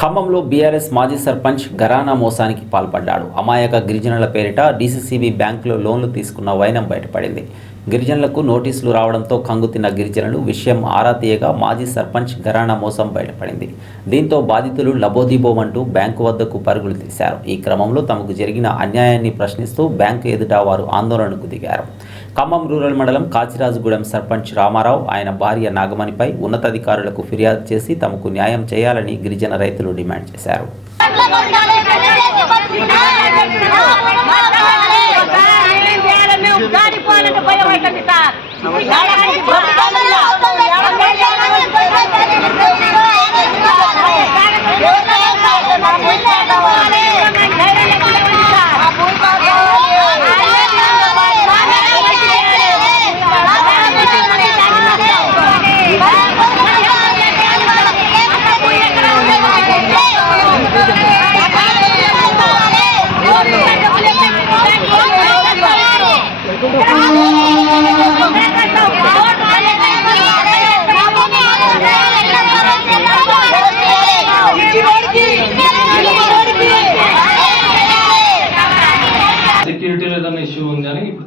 ఖమ్మంలో బీఆర్ఎస్ మాజీ సర్పంచ్ గరానా మోసానికి పాల్పడ్డాడు. అమాయక గిరిజనుల పేరిట డీసీసీబీ బ్యాంకులో లోన్లు తీసుకున్న వైనం బయటపడింది. గిరిజనులకు నోటీసులు రావడంతో కంగుతిన్న గిరిజనులు విషయం ఆరా తీయగా మాజీ సర్పంచ్ గరానా మోసం బయటపడింది. దీంతో బాధితులు లబోదిబోమంటూ బ్యాంకు వద్దకు పరుగులు తీశారు. ఈ క్రమంలో తమకు జరిగిన అన్యాయాన్ని ప్రశ్నిస్తూ బ్యాంకు ఎదుట వారు ఆందోళనకు దిగారు. ఖమ్మం రూరల్ మండలం కాచిరాజుగూడెం సర్పంచ్ రామారావు ఆయన భార్య నాగమణిపై ఉన్నతాధికారులకు ఫిర్యాదు చేసి తమకు న్యాయం చేయాలని గిరిజన రైతులు డిమాండ్ చేశారు.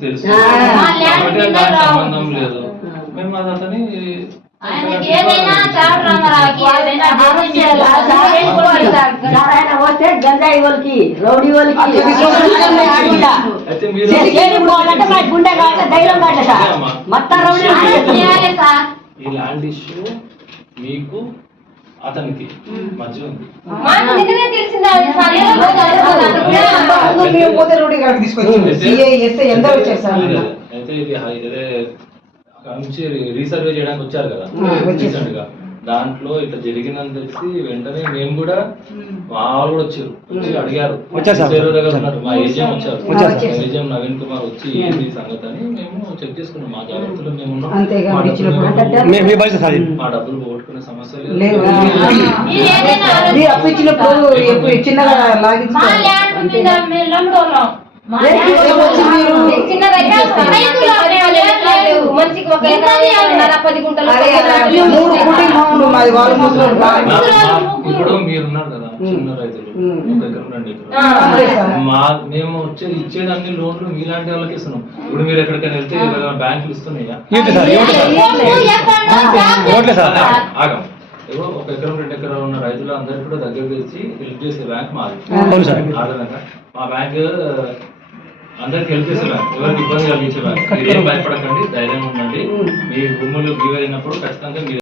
తెలుసు సంబంధం లేదు. మేము అది అతని వస్తే గంజాయి వాళ్ళకి రౌడీ వాళ్ళకి పోవాలంటే మా గుండె ధైర్యం సార్ మొత్తం రౌడీ ఇష్యూ మీకు అతనికి మధ్య అయితే ఇది అక్కడ నుంచి రీసర్వే చేయడానికి వచ్చారు కదా. రీసెంట్గా దాంట్లో ఇట్లా జరిగిందని తెలిసి వెంటనే మేము కూడా వాళ్ళు కూడా వచ్చారు. వచ్చి అడిగారు. ఉన్నారు. మా ఏజిఎం వచ్చారు. ఏజిఎం నవీన్ కుమార్ వచ్చి ఈ సంగతి అని మేము చెక్ చేసుకున్నాం. మా జాగ్రత్తలు మేము ఉన్నాం. మా డబ్బులు పోగొట్టుకునే సమస్య. లేదు. మీరు ఏదైనా ఇది అప్పు ఇచ్చినప్పుడు ఎప్పుడు చిన్నగా మా లాగించుకోవాలి ల్యాండ్ మీద మేము లండోళ్ళం. మా లేదు, ల్యాండ్ ఇప్పుడు వచ్చి మీరు- చిన్నగా అయితే రైతులు లేదు. మనిషికి ఒక ఎకరాన్నర, పది గుంటలు మాది వాళ్ళు ముగ్గురు. ఇప్పుడు మీరున్నారు కదా చిన్న రైతులు. ఒక ఎకరం రెండు ఎకరం. మా మేము వచ్చే ఇచ్చేది అన్ని లోన్లు మీలాంటి వాళ్ళకి ఇస్తున్నాం. ఇప్పుడు మీరు ఎక్కడికైనా వెళ్తే బ్యాంకులు ఇస్తున్నాయా. ఆగం. ఏవో ఒక ఎకరం రెండు ఎకరాలు ఉన్న రైతులు అందరికీ కూడా దగ్గర తెచ్చి హెల్ప్ చేసే బ్యాంక్ మాది. ఆధారంగా మా బ్యాంక్ అందరికి హెల్ప్ చేసే బ్యాంక్. ఎవరికి ఇబ్బంది కలిగించే బ్యాంక్. మీరేం భయపడకండి ధైర్యంగా ఉండండి. మీ భూములు గివ్ అయినప్పుడు ఖచ్చితంగా మీరు